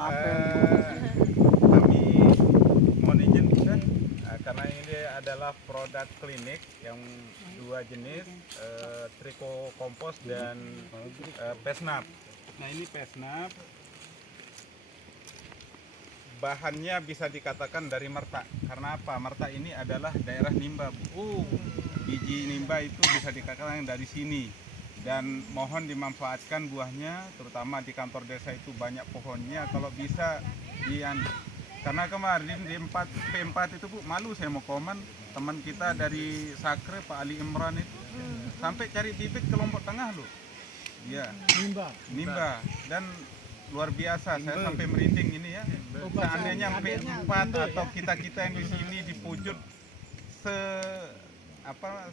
Kami mohon izin karena ini adalah produk klinik yang dua jenis, Triko Kompos dan Pesnap. Nah ini Pesnap, bahannya bisa dikatakan dari Merta. Karena apa? Merta ini adalah daerah nimba. Biji nimba itu bisa dikatakan dari sini. Dan mohon dimanfaatkan buahnya, terutama di kantor desa itu banyak pohonnya. Kalau bisa karena kemarin di P4 itu Bu, malu saya mau komen, teman kita dari Sakre Pak Ali Imran itu sampai cari bibit ke Lombok Tengah loh. Iya. Nimba. Dan luar biasa, saya sampai merinding ini ya. Seandainya P4 atau kita-kita yang di sini di Pujut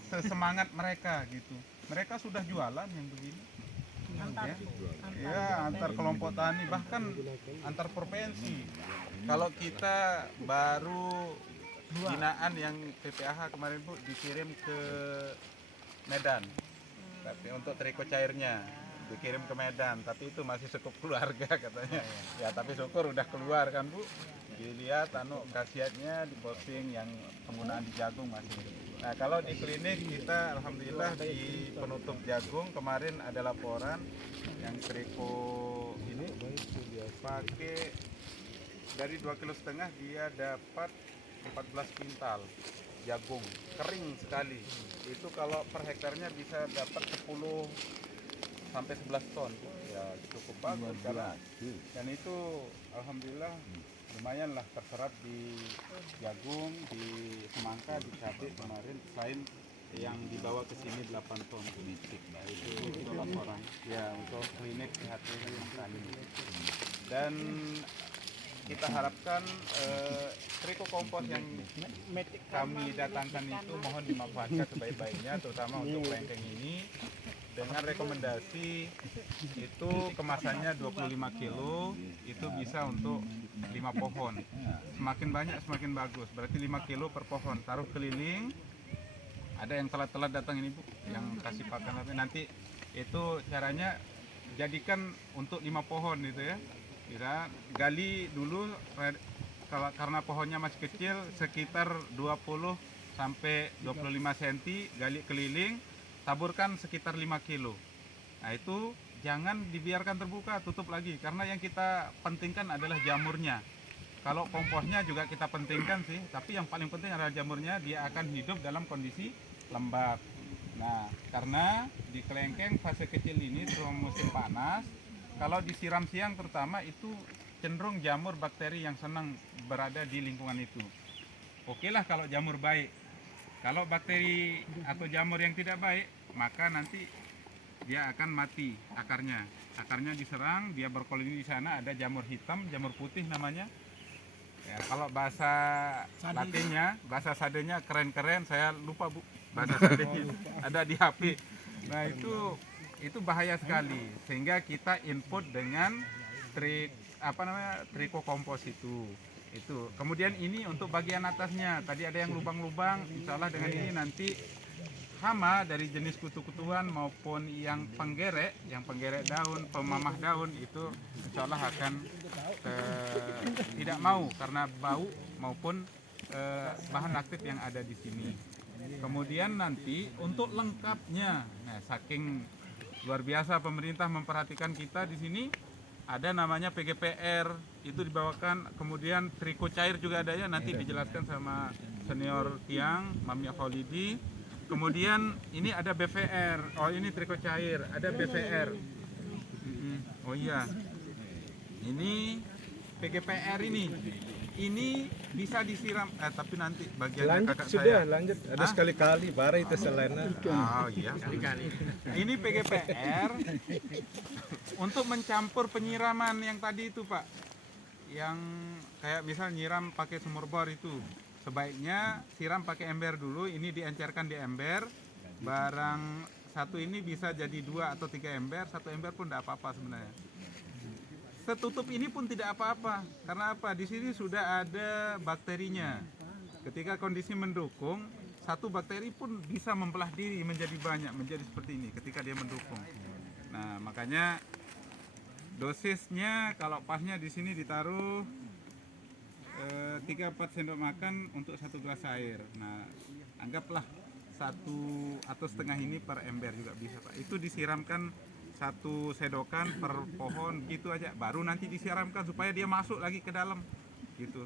sesemangat mereka gitu. Mereka sudah jualan yang begini. Antar kelompok tani, bahkan antar provinsi. Kalau kita baru binaan yang PPAH kemarin Bu dikirim ke Medan. Tapi untuk triko cairnya dikirim ke Medan, tapi itu masih cukup keluarga katanya. Ya tapi syukur udah keluar kan Bu. Dilihat khasiatnya di posting yang penggunaan di jagung masih. Nah kalau di klinik kita alhamdulillah di penutup jagung kemarin ada laporan yang triko ini pakai dari 2,5 kg dia dapat 14 kintal jagung kering sekali. Itu kalau per hektarnya bisa dapat 10 sampai 11 ton. Ya cukup bagus karena dan itu alhamdulillah lumayan lah terserap di jagung, di semangka, di cabai kemarin, selain yang dibawa ke sini 8 ton kunitik. Nah, itu laporan ya untuk klinik sehatnya yang tani. Dan kita harapkan Triko Kompos yang kami datangkan itu mohon dimanfaatkan sebaik-baiknya, terutama untuk lengkeng ini dengan rekomendasi itu kemasannya 25 kilo, itu bisa untuk 5 pohon. Semakin banyak semakin bagus, berarti 5 kilo per pohon. Taruh keliling, ada yang telat-telat datang ini Bu, yang kasih pakan nanti itu caranya jadikan untuk 5 pohon gitu ya. Kita gali dulu karena pohonnya masih kecil sekitar 20 sampai 25 cm, gali keliling, taburkan sekitar 5 kilo. Nah itu jangan dibiarkan terbuka, tutup lagi karena yang kita pentingkan adalah jamurnya. Kalau komposnya juga kita pentingkan sih, tapi yang paling penting adalah jamurnya, dia akan hidup dalam kondisi lembab. Nah karena di kelengkeng fase kecil ini terutama musim panas, kalau disiram siang terutama itu cenderung jamur bakteri yang senang berada di lingkungan itu. Oke lah kalau jamur baik. Kalau bakteri atau jamur yang tidak baik, maka nanti dia akan mati akarnya. Akarnya diserang, dia berkoloni di sana, ada jamur hitam, jamur putih namanya. Ya, kalau bahasa latinnya, bahasa sadenya keren-keren, saya lupa Bu. Bahasa sadenya ada di HP. Nah, itu bahaya sekali. Sehingga kita input dengan Triko Kompos itu. Kemudian ini untuk bagian atasnya, tadi ada yang lubang-lubang, insya Allah dengan ini nanti hama dari jenis kutu-kutuan maupun yang penggerek daun, pemamah daun itu insya Allah akan tidak mau karena bau maupun bahan aktif yang ada di sini. Kemudian nanti untuk lengkapnya, nah, saking luar biasa pemerintah memperhatikan kita di sini. Ada namanya PGPR, itu dibawakan, kemudian triko cair juga ada ya, nanti dijelaskan sama senior Tiang, Mamia Kholidi. Kemudian ini ada BVR, oh ini triko cair, ada BVR. Oh iya, ini PGPR ini bisa disiram, tapi nanti bagian kakak saya. Lanjut, ada sekali-kali, bara itu selainnya. Oh iya, sekali-kali. Ini PGPR untuk mencampur penyiraman yang tadi itu Pak, yang kayak misal nyiram pakai sumur bor itu, sebaiknya siram pakai ember dulu. Ini diencerkan di ember, barang satu ini bisa jadi 2 atau 3 ember, 1 ember pun tidak apa-apa sebenarnya. Setutup ini pun tidak apa-apa, karena apa? Di sini sudah ada bakterinya. Ketika kondisi mendukung, satu bakteri pun bisa membelah diri menjadi banyak, menjadi seperti ini ketika dia mendukung. Nah makanya Dosisnya kalau pasnya di sini ditaruh 3-4 sendok makan untuk 1 gelas air. Nah, anggaplah 1 atau setengah ini per ember juga bisa Pak. Itu disiramkan 1 sedokan per pohon gitu aja. Baru nanti disiramkan supaya dia masuk lagi ke dalam gitu.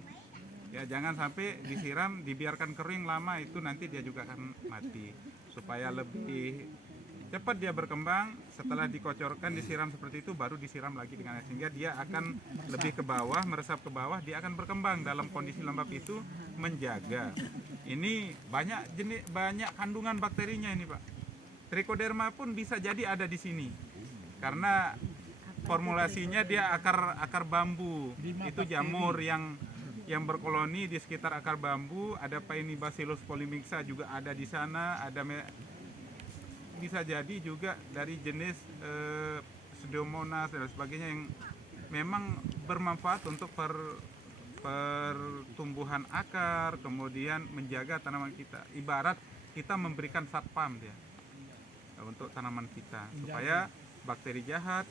Ya jangan sampai disiram dibiarkan kering lama, itu nanti dia juga akan mati. Supaya lebih cepat dia berkembang, setelah dikocorkan disiram seperti itu baru disiram lagi dengan air, sehingga dia akan lebih ke bawah, meresap ke bawah, dia akan berkembang dalam kondisi lembab itu, menjaga. Ini banyak kandungan bakterinya ini Pak. Trichoderma pun bisa jadi ada di sini karena formulasinya dia akar bambu. Itu jamur yang berkoloni di sekitar akar bambu. Ada Paenibacillus polymixa juga ada di sana, ada bisa jadi juga dari jenis Pseudomonas dan sebagainya yang memang bermanfaat untuk pertumbuhan akar, kemudian menjaga tanaman kita. Ibarat kita memberikan satpam dia untuk tanaman kita supaya bakteri jahat,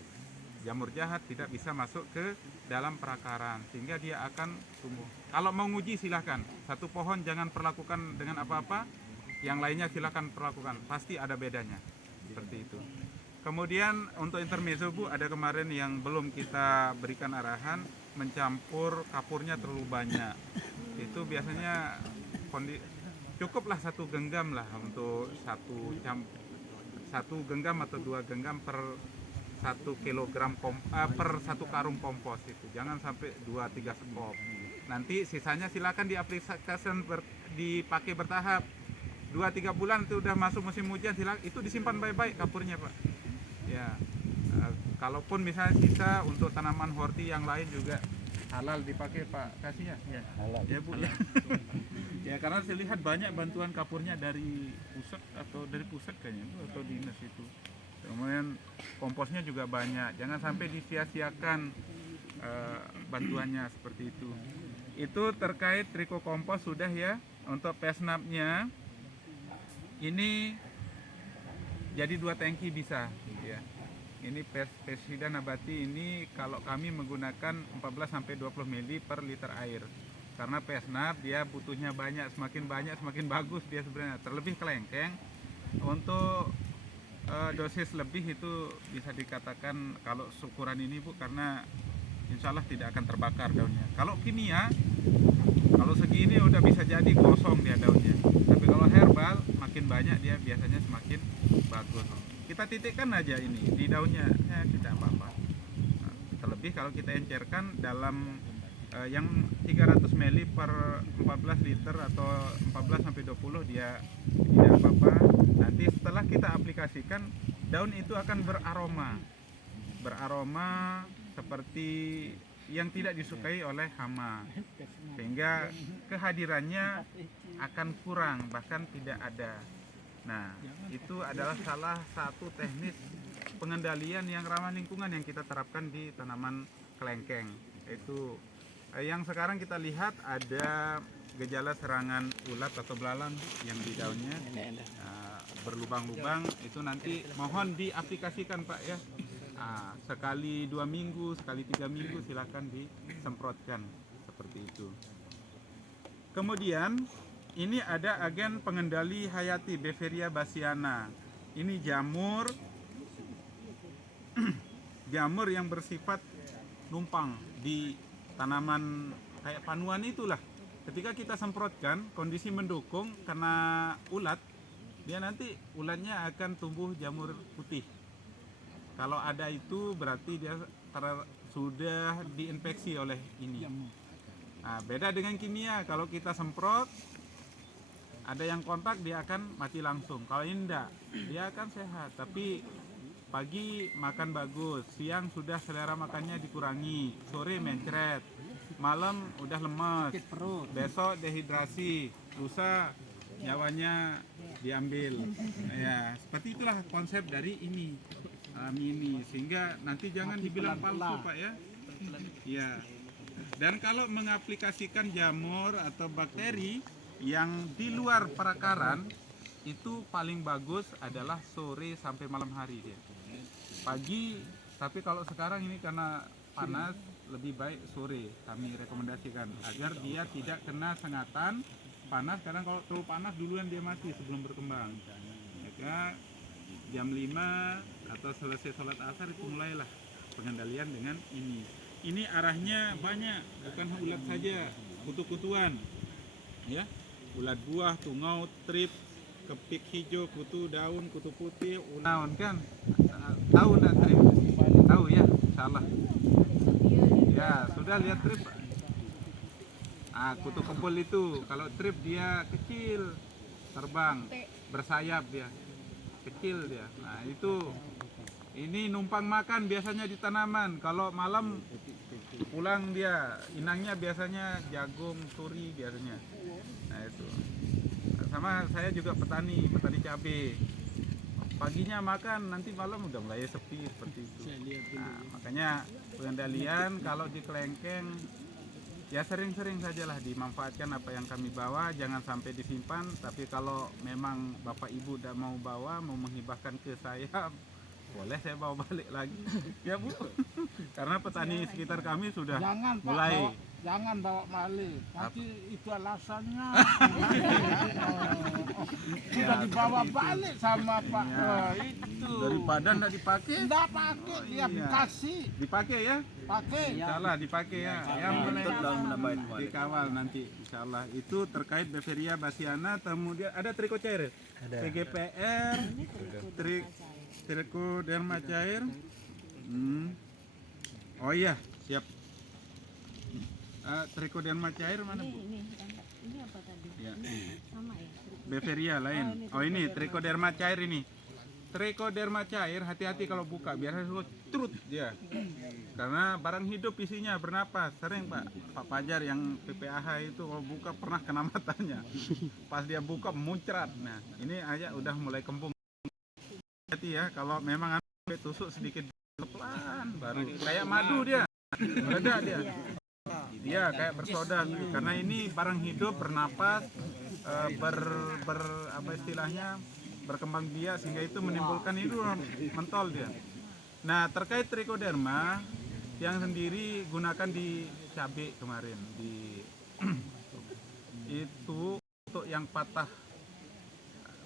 jamur jahat tidak bisa masuk ke dalam perakaran, sehingga dia akan tumbuh. Kalau mau nguji silahkan, 1 pohon jangan perlakukan dengan apa-apa, yang lainnya silakan perlakukan, pasti ada bedanya seperti itu. Kemudian untuk intermezzo Bu, ada kemarin yang belum kita berikan arahan, mencampur kapurnya terlalu banyak. Itu biasanya cukuplah 1 genggam lah untuk 1 genggam atau 2 genggam per 1 kilogram per 1 karung kompos itu. Jangan sampai 2-3 sekop. Nanti sisanya silakan diaplikasikan dipakai bertahap. 2-3 bulan itu udah masuk musim hujan, itu disimpan baik-baik kapurnya Pak. Ya, kalaupun misalnya sisa untuk tanaman horti yang lain juga halal dipakai Pak, kasih ya. Ya, halal. Ya Bu. Halal. Ya karena saya lihat banyak bantuan kapurnya dari pusat kayaknya atau dinas itu. Kemudian komposnya juga banyak. Jangan sampai disia-siakan bantuannya seperti itu. Itu terkait trikokompos sudah ya. Untuk pesnapnya ini jadi 2 tangki bisa ya. Ini pestisida nabati ini kalau kami menggunakan 14-20 ml per liter air. Karena pesnap dia butuhnya banyak, semakin semakin bagus dia sebenarnya. Terlebih kelengkeng untuk dosis lebih itu bisa dikatakan kalau ukuran ini Bu, karena insya Allah tidak akan terbakar daunnya. Kalau kimia, kalau segini udah bisa jadi kosong dia daunnya. Tapi kalau herbal makin banyak dia biasanya semakin bagus. Kita titikkan aja ini di daunnya, ya tidak apa-apa. Nah, terlebih kalau kita encerkan dalam yang 300 ml per 14 liter atau 14-20 dia tidak apa-apa. Nanti setelah kita aplikasikan, daun itu akan beraroma seperti yang tidak disukai oleh hama, sehingga kehadirannya akan kurang, bahkan tidak ada. Nah, itu adalah salah satu teknis pengendalian yang ramah lingkungan yang kita terapkan di tanaman kelengkeng. Itu yang sekarang kita lihat ada gejala serangan ulat atau belalang yang di daunnya berlubang-lubang. Itu nanti mohon diaplikasikan Pak ya. Sekali 2 minggu, sekali 3 minggu silakan disemprotkan seperti itu. Kemudian ini ada agen pengendali hayati Beveria bassiana. Ini jamur yang bersifat numpang di tanaman kayak panuan itulah. Ketika kita semprotkan, kondisi mendukung kena ulat, dia nanti ulatnya akan tumbuh jamur putih. Kalau ada itu berarti dia sudah diinfeksi oleh ini. Nah, beda dengan kimia, kalau kita semprot ada yang kontak dia akan mati langsung. Kalau ini enggak, dia akan sehat. Tapi pagi makan bagus, siang sudah selera makannya dikurangi, sore mencret, malam udah lemes, besok dehidrasi, lusa nyawanya diambil. Ya, seperti itulah konsep dari ini. Sehingga nanti jangan dibilang palsu Pak ya. Ya. Dan kalau mengaplikasikan jamur atau bakteri yang di luar perakaran, itu paling bagus adalah sore sampai malam hari dia. Pagi Tapi kalau sekarang ini karena panas, lebih baik sore kami rekomendasikan agar dia tidak kena sengatan panas. Karena kalau terlalu panas duluan dia mati sebelum berkembang. Maka jam 5 atau selesai sholat asar itu mulailah pengendalian dengan ini. Ini arahnya banyak, bukan ulat saja, kutu-kutuan, ya, ulat buah, tungau, trip, kepik hijau, kutu daun, kutu putih, daun kan, tahu nggak trip? Tahu ya, salah. Ya sudah lihat trip. Kutu kebul itu, kalau trip dia kecil, terbang, bersayap dia, kecil dia. Nah itu. Ini numpang makan biasanya di tanaman. Kalau malam pulang dia, inangnya biasanya jagung, turi biasanya. Nah itu. Sama saya juga petani cabai. Paginya makan, nanti malam udah mulai sepi seperti itu. Nah, makanya pengendalian kalau di kelengkeng ya sering-sering sajalah dimanfaatkan apa yang kami bawa, jangan sampai disimpan. Tapi kalau memang Bapak Ibu udah mau bawa, mau menghibahkan ke saya, boleh saya bawa balik lagi ya Bu, karena petani sekitar kami sudah mulai jangan bawa balik, nanti itu alasannya sudah dibawa balik sama Pak. Itu daripada nggak dipakai, nggak pakai dia kasih dipakai ya, pakai insyaallah dipakai ya, yang boleh dikawal nanti insyaallah. Itu terkait Beveria bassiana. Kemudian ada trichoceres, TGPR, trichoderma cair. Oh iya, siap. Trichoderma cair mana Bu? Ini apa tadi? Ya. Sama ya? Beveria lain. Oh ini trichoderma cair ini. Trichoderma cair, hati-hati kalau buka, biasanya suka trut dia. Karena barang hidup isinya bernapas. Sering Pak Fajar yang PPAH itu kalau buka pernah kena matanya. Pas dia buka muncrat. Nah ini aja udah mulai kembung. Hati ya, kalau memang tusuk sedikit pelan baru kayak madu dia. Meledak dia. Dia kayak bersoda karena ini barang hidup bernapas, apa istilahnya, berkembang biak sehingga itu menimbulkan itu mentol dia. Nah terkait trichoderma yang sendiri gunakan di cabai kemarin itu untuk yang patah.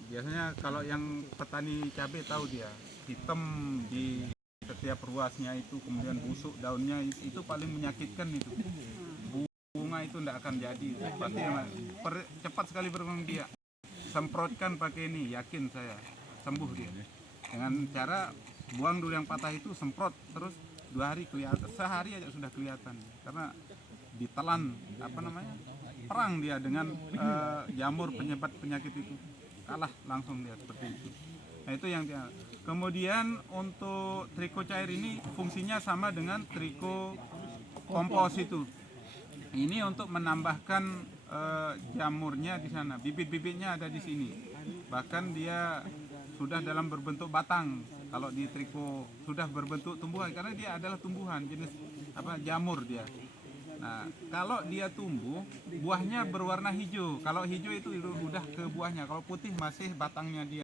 Biasanya kalau yang petani cabai tahu dia hitam di setiap ruasnya itu, kemudian busuk daunnya itu paling menyakitkan itu. Bunga itu tidak akan jadi, pasti cepat sekali berkembang biak. Semprotkan pakai ini, yakin saya sembuh dia. Dengan cara buang dulu yang patah itu, semprot terus 2 hari kelihatan, sehari aja sudah kelihatan. Karena ditelan perang dia dengan jamur penyebat penyakit itu, kalah langsung dia seperti itu. Nah itu yang dia. Kemudian untuk triko cair ini fungsinya sama dengan triko kompos itu. Ini untuk menambahkan jamurnya di sana, bibit-bibitnya ada di sini. Bahkan dia sudah dalam berbentuk batang. Kalau di triko sudah berbentuk tumbuhan, karena dia adalah tumbuhan jenis jamur dia. Nah, kalau dia tumbuh, buahnya berwarna hijau. Kalau hijau itu udah ke buahnya. Kalau putih masih batangnya dia.